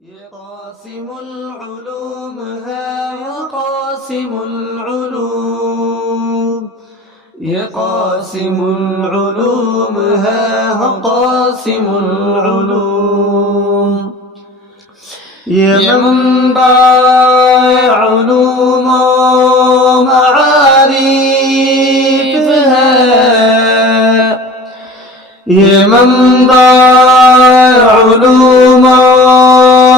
یہ قاسم العلوم ہے قاسم العلوم، یہ قاسم العلوم ہے قاسم العلوم، یہ منبع علوم و معارف ہے، یہ منبع علوم و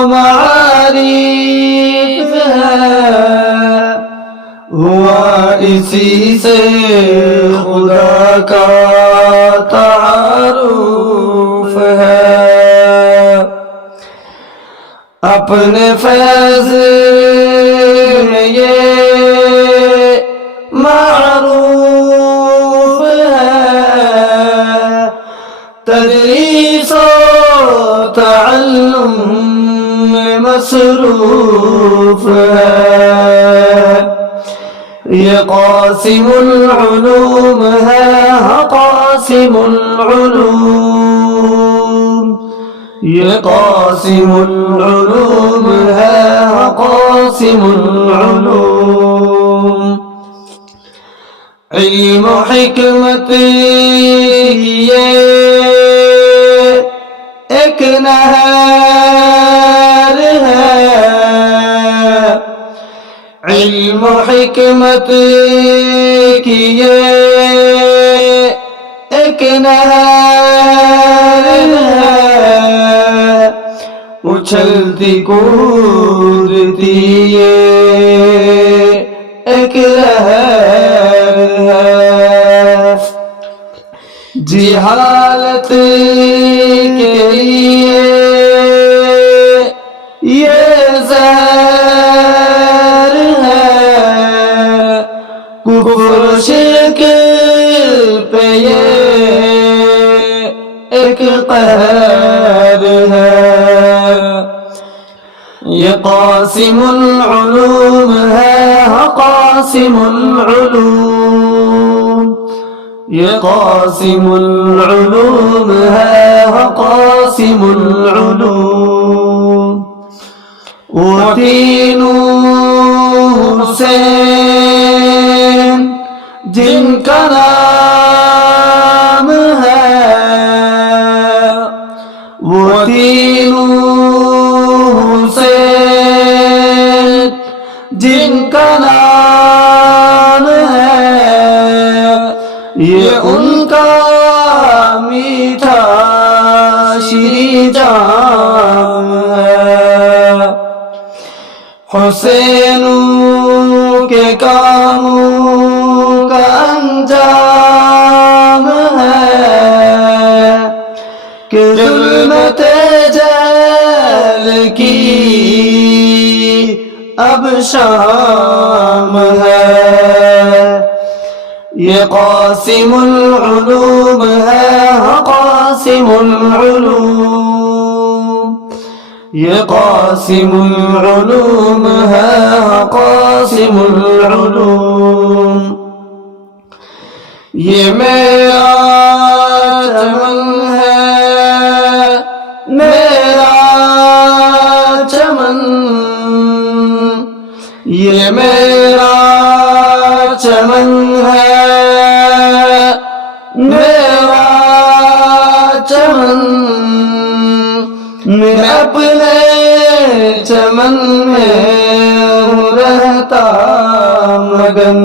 معارف ہے، ہوا اسی سے خدا کا تعارف ہے، اپنے فیض میں یہ معروف ہے، تدریس و تعلم میں مصروف ہے، یہ قاسم العلوم ہے قاسم العلوم، یہ قاسم العلوم ہے قاسم العلوم، علم و حکمت یہ ایک نہر ہے، علم و حکمت کی یہ ایک نہر ہے، اچھلتی کودتی یہ ایک لہر ہے، جہالت کے لیے یہ زہر ہے، کفر و شرک پہ یہ ایک قہر ہے، یہ قاسم العلوم ہے قاسم العلوم، یہ قاسم العلوم ہے قاسم العلوم، وہ تینوں حسین جن کا نام ہے، وہ تینوں حسین جن کا نام ہے، یہ ان کا میٹھا شیریں جام ہے، حسینوں کے کاموں کا انجام ہے، کہ ظلمت جہل کی اب شام ہے، یہ قاسم العلوم ہے قاسم العلوم، یہ قاسم العلوم ہے قاسم العلوم، یہ میرا چمن ہے میرا چمن، یہ میرا چمن ہے میرا چمن، میں اپنے چمن میں رہتا مگن،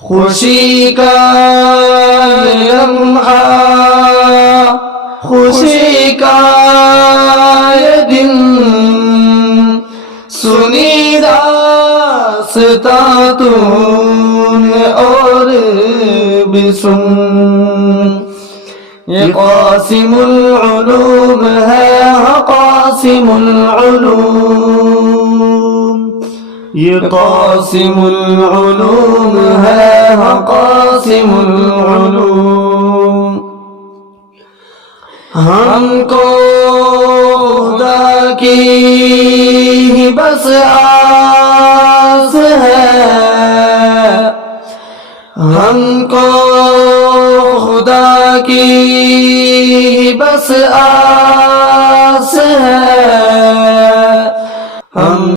خوشی کا لمحہ خوشی کا یہ دن، سنی داستاں تو نے اور بھی سن، یہ قاسم العلوم ہے قاسم العلوم، یہ قاسم العلوم ہے قاسم العلوم، ہم کو خدا کی ہی بس آس ہے، ہم کو خدا کی بس